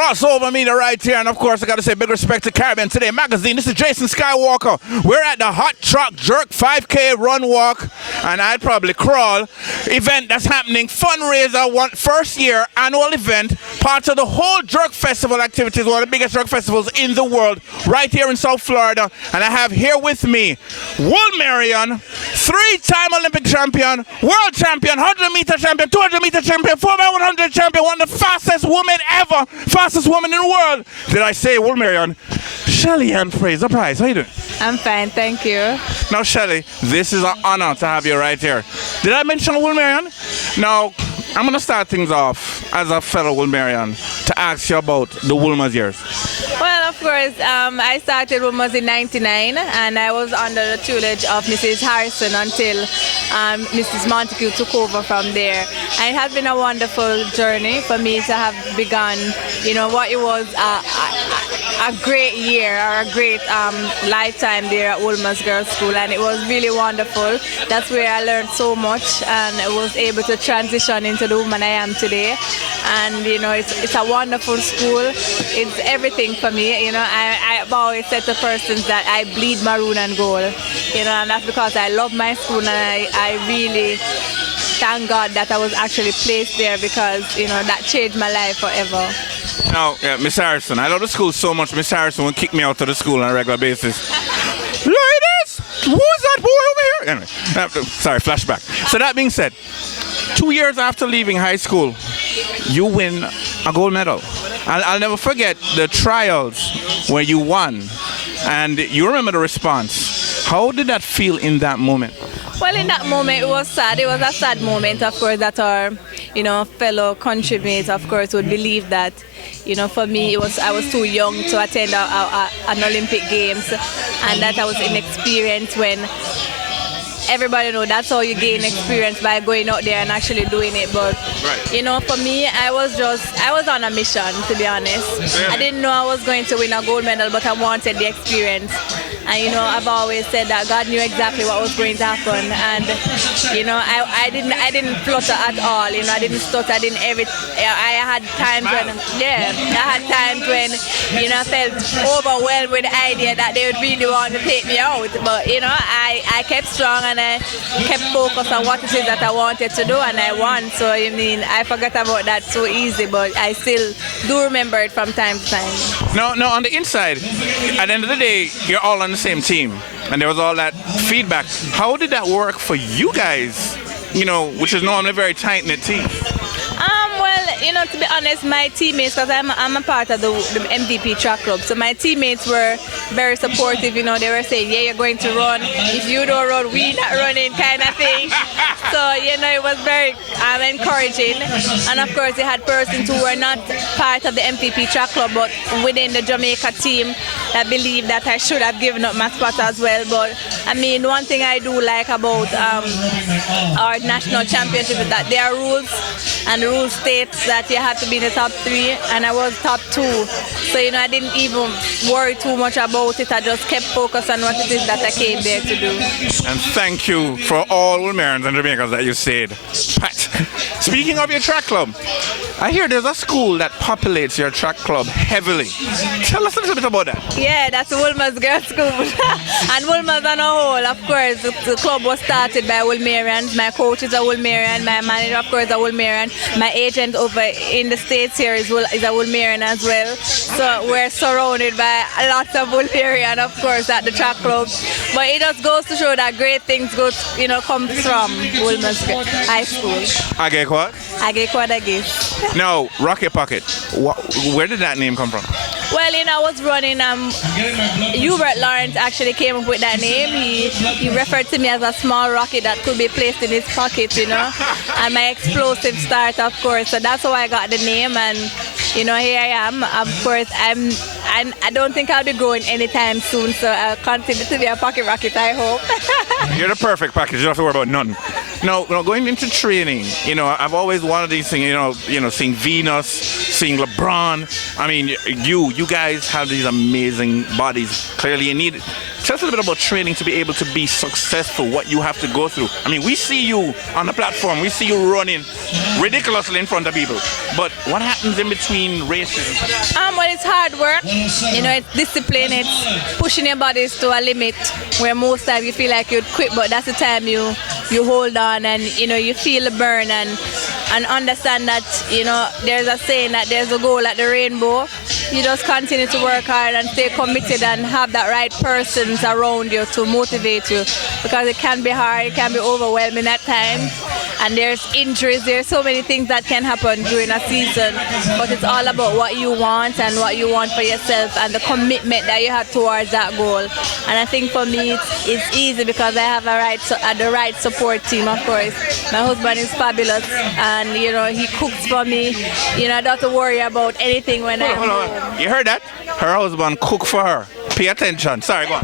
Crossover meter right here, and of course I gotta say big respect to Caribbean Today Magazine. This is Jason Skywalker. We're at the Hot Truck Jerk 5K Run Walk, and I'd probably crawl event that's happening, fundraiser, first year annual event, part of the whole jerk festival activities, one of the biggest jerk festivals in the world, right here in South Florida. And I have here with me Wool Marion, three-time Olympic champion, world champion, 100-meter champion, 200-meter champion, 4x100 champion, one of the fastest women ever, fastest woman in the world. Did I say Wool Marion? Shelly-Ann Fraser-Pryce, how you doing? I'm fine, thank you. Now, Shelly, this is an honor to have you right here. Did I mention Wool Marion? Now, I'm going to start things off as a fellow Wool Marion to ask you about the Woolmer's years. Well, of course, I started Woolmer's in '99, and I was under the tutelage of Mrs. Harrison until Mrs. Montague took over from there. And it has been a wonderful journey for me to have begun, what it was a great year or a great lifetime there at Woolmer's Girls School, and it was really wonderful. That's where I learned so much, and I was able to transition into the woman I am today. And it's a wonderful school. It's everything for me. I've always said to persons that I bleed maroon and gold. And that's because I love my school, and I really thank God that I was actually placed there, because that changed my life forever. Now, Miss Harrison, I love the school so much. Miss Harrison will kick me out of the school on a regular basis. Ladies, who's that boy over here? Anyway, sorry, flashback. So that being said, 2 years after leaving high school, you win a gold medal. I'll never forget the trials where you won, and you remember the response. How did that feel in that moment? Well, in that moment, it was sad. It was a sad moment, of course, that our, fellow countrymates, of course, would believe that, for me, I was too young to attend an Olympic Games, and that I was inexperienced when everybody know that's how you gain experience, by going out there and actually doing it. But for me, I was on a mission, to be honest. I didn't know I was going to win a gold medal, but I wanted the experience. And I've always said that God knew exactly what was going to happen, and I didn't flutter at all. I didn't stutter. I had times when I felt overwhelmed with the idea that they would really want to take me out. But I kept strong, and I kept focused on what it is that I wanted to do, and I won. So I forgot about that so easy, but I still do remember it from time to time. No, on the inside, at the end of the day, you're all on the same team, and there was all that feedback. How did that work for you guys, which is normally a very tight-knit team? Well, to be honest, my teammates, because I'm a part of the MVP track club, so my teammates were very supportive. They were saying, yeah, you're going to run. If you don't run, we're not running, kind of thing. So, it was very encouraging. And of course, they had persons who were not part of the MVP track club, but within the Jamaica team, that believed that I should have given up my spot as well. But one thing I do like about our national championship is that there are rules, and the rules states that you have to be in the top 3, and I was top 2. So I didn't even worry too much about it. I just kept focused on what it is that I came there to do. And thank you for all Woolmarians and Jamaicans that you said. Pat, speaking of your track club, I hear there's a school that populates your track club heavily. Tell us a little bit about that. Yeah, that's Woolmer's Girls School. And Woolmer's on a whole, of course, the club was started by Woolmarians. My coach is a Woolmarian. My manager, of course, is a Woolmarian. My agent over in the States here is a Woolmarian as well. So we're surrounded by lots of Woolmarian, of course, at the track club. But it just goes to show that great things come from Woolmer's High School. Agay what? Agay Quadagis. No, Rocket Pocket. Where did that name come from? Well, I was running. Hubert Lawrence actually came up with that name. He referred to me as a small rocket that could be placed in his pocket, and my explosive start, of course. So that's how I got the name, and here I am. Of course, I don't think I'll be growing anytime soon, so I'll continue to be a pocket rocket, I hope. You're the perfect package. You don't have to worry about nothing. No, going into training, I've always wanted these things, seeing Venus, seeing LeBron. You guys have these amazing bodies. Clearly, you need Tell us a little bit about training to be able to be successful, what you have to go through. I mean, we see you on the platform, we see you running ridiculously in front of people, but what happens in between races? Well, it's hard work, it's discipline, it's pushing your bodies to a limit where most times you feel like you'd quit, but that's the time you hold on and, you feel the burn and understand that, there's a saying that there's a goal at the rainbow. You just continue to work hard and stay committed and have that right persons around you to motivate you, because it can be hard, it can be overwhelming at times, and there's injuries, there's so many things that can happen during a season, but it's all about what you want and what you want for yourself and the commitment that you have towards that goal. And I think for me it's easy because I have the right support team, of course. My husband is fabulous and he cooks for me. I don't have to worry about anything when I'm home. You heard that? Her husband cook for her. Pay attention. Sorry, go on.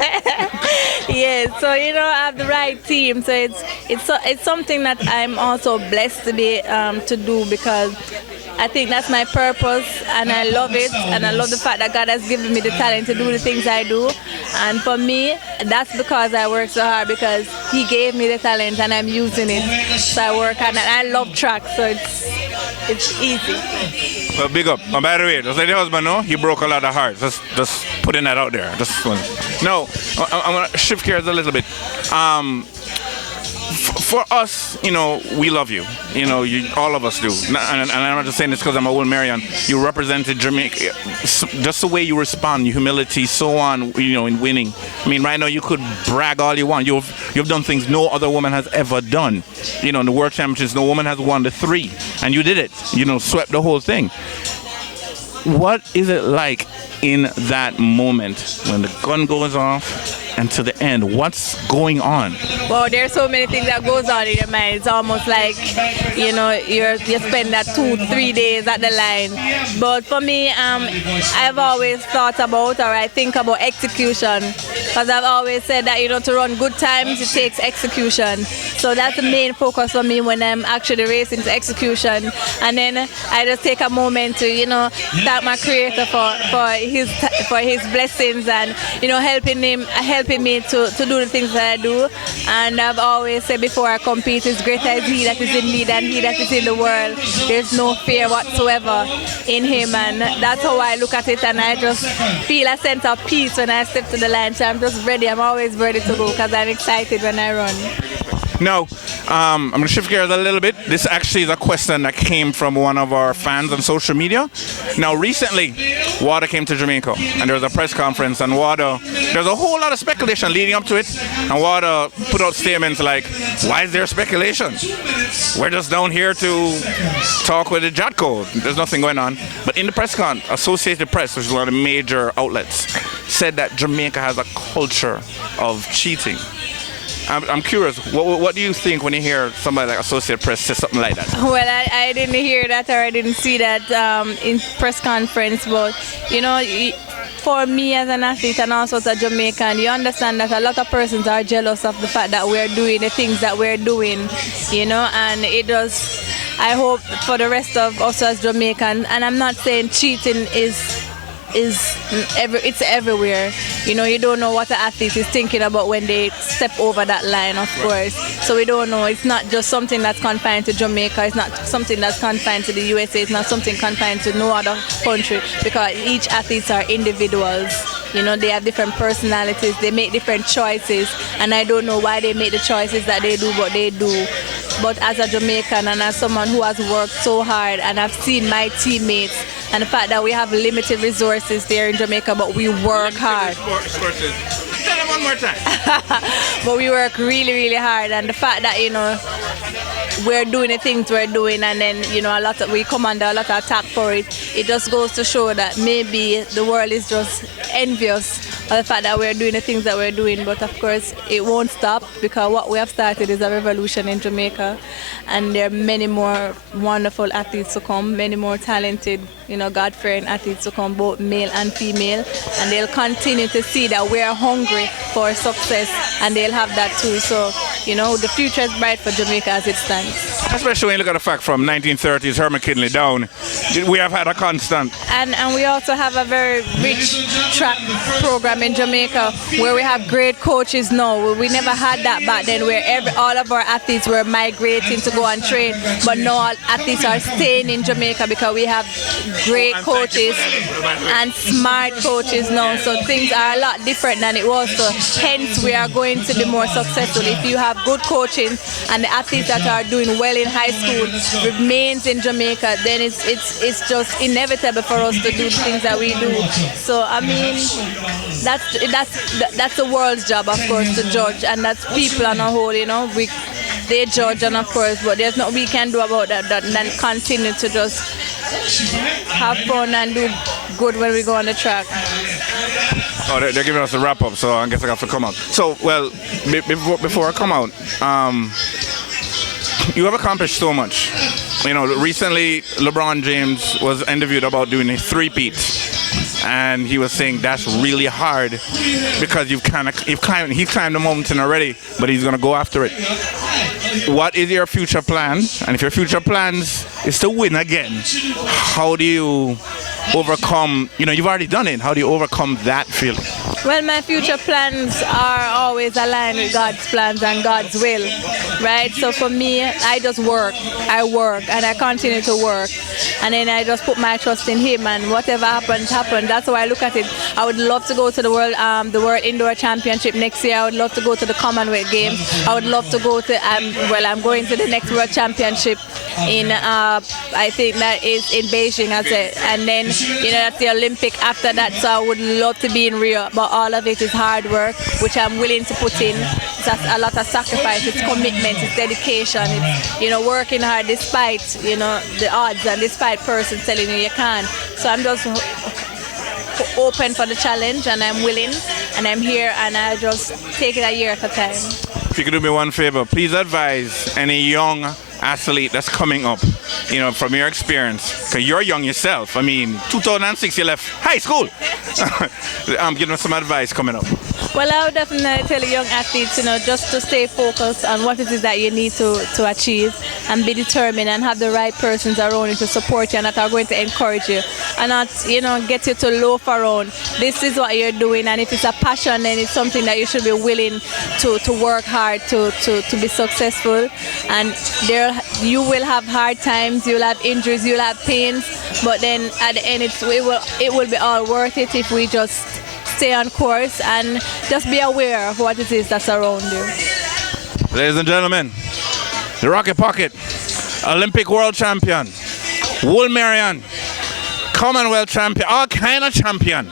Yes, so I have the right team. So it's something that I'm also blessed to be to do, because I think that's my purpose and I love it, and I love the fact that God has given me the talent to do the things I do. And for me, that's because I work so hard, because He gave me the talent and I'm using it. So I work hard and I love track, so it's easy. Well, big up. And by the way, just let your husband know, he broke a lot of hearts. Just putting that out there. No, I'm going to shift gears a little bit. For us, we love you. All of us do. And I'm not just saying this because I'm a Will Marion. You represented Jamaica. Just the way you respond, your humility, so on, in winning. I mean, right now you could brag all you want. You've done things no other woman has ever done. In the World Championships, no woman has won the 3. And you did it. Swept the whole thing. What is it like in that moment when the gun goes off and to the end? What's going on? Well, there's so many things that goes on in your mind. It's almost like, you spend that 2-3 days at the line. But for me, I've always thought about, or I think about execution, because I've always said that, to run good times, it takes execution. So that's the main focus for me when I'm actually racing, to execution. And then I just take a moment to, thank my Creator for his blessings and, helping me to do the things that I do. And I've always said before I compete, it's greater is He that is in me than he that is in the world. There's no fear whatsoever in Him, and that's how I look at it, and I just feel a sense of peace when I step to the line. So I'm just ready. I'm always ready to go because I'm excited when I run. Now, I'm going to shift gears a little bit. This actually is a question that came from one of our fans on social media. Now, recently, WADA came to Jamaica, and there was a press conference, and WADA, there's a whole lot of speculation leading up to it, and WADA put out statements like, why is there speculation? We're just down here to talk with the JATCO. There's nothing going on. But in the press con, Associated Press, which is one of the major outlets, said that Jamaica has a culture of cheating. I'm curious, what do you think when you hear somebody like Associated Press say something like that? Well, I didn't hear that, or I didn't see that in press conference, but for me as an athlete and also as a Jamaican, you understand that a lot of persons are jealous of the fact that we're doing the things that we're doing, and it does. I hope for the rest of us as Jamaicans, and I'm not saying cheating it's everywhere. You don't know what the athlete is thinking about when they step over that line, of course. So we don't know. It's not just something that's confined to Jamaica. It's not something that's confined to the USA. It's not something confined to no other country, because each athletes are individuals. They have different personalities. They make different choices, and I don't know why they make the choices that they do, but they do. But as a Jamaican and as someone who has worked so hard, and I've seen my teammates, and the fact that we have limited resources there in Jamaica, but we work hard. Tell them one more time. But we work really, really hard, and the fact that we're doing the things we're doing, and then we come under a lot of attack for it. It just goes to show that maybe the world is just envious of the fact that we're doing the things that we're doing. But of course, it won't stop, because what we have started is a revolution in Jamaica, and there are many more wonderful athletes to come, many more talented, God-fearing athletes to come, both male and female, and they'll continue to see that we're hungry for success, and they'll have that too. So the future is bright for Jamaica as it stands. Especially when you look at the fact from 1930s, Herman Kinley down, we have had a constant. And we also have a very rich track program in Jamaica where we have great coaches now. We never had that back then where all of our athletes were migrating to go and train, but now all athletes are staying in Jamaica because we have great coaches and smart coaches now. So things are a lot different than it was. So hence we are going to be more successful. If you have good coaching and the athletes that are doing well in high school remains in Jamaica, then it's just inevitable for us to do the things that we do. So I mean, that's the world's job, of course, to judge, and that's people on a whole. They judge, and of course, but there's nothing we can do about that than continue to just have fun and do good when we go on the track. Oh, they're giving us a wrap up, so I guess I have to come out. So, well, before I come out, you have accomplished so much. Recently LeBron James was interviewed about doing a three-peat, and he was saying that's really hard because he's climbed the mountain already, but he's gonna go after it. What is your future plan? And if your future plans is to win again, how do you overcome, you've already done it, how do you overcome that feeling? Well, my future plans are always aligned with God's plans and God's will, right? So for me, I just work, and I continue to work, and then I just put my trust in Him, and whatever happens, happens. That's how I look at it. I would love to go to the World Indoor Championship next year. I would love to go to the Commonwealth Games. I would love to go to, I'm going to the next World Championship in, I think that is in Beijing, I said, and then, that's the Olympic after that, so I would love to be in Rio, but all of it is hard work, which I'm willing to put in. It's a lot of sacrifice, it's commitment, it's dedication, it's, working hard despite, the odds and despite persons telling you can't. So I'm just open for the challenge, and I'm willing, and I'm here, and I just take it a year at a time. If you could do me one favor, please advise any young athlete that's coming up, from your experience, because you're young yourself. I mean, 2006 you left high school. Give them some advice coming up. Well, I would definitely tell young athletes, just to stay focused on what it is that you need to achieve, and be determined, and have the right persons around you to support you and that are going to encourage you, and not, get you to loaf around. This is what you're doing, and if it's a passion, then it's something that you should be willing to work hard to be successful. And you will have hard times, you'll have injuries, you'll have pains, but then at the end it will be all worth it if we just stay on course and just be aware of what it is that's around you. Ladies and gentlemen, the Rocket Pocket, Olympic world champion, Wool Marion, Commonwealth champion, all kind of champion,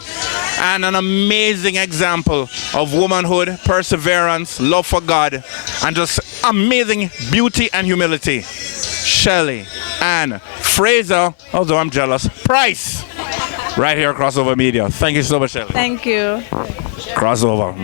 and an amazing example of womanhood, perseverance, love for God, and just amazing beauty and humility. Shelly-Ann Fraser, although I'm jealous, Pryce, right here at Crossover Media. Thank you so much, Shelly. Thank you. Crossover.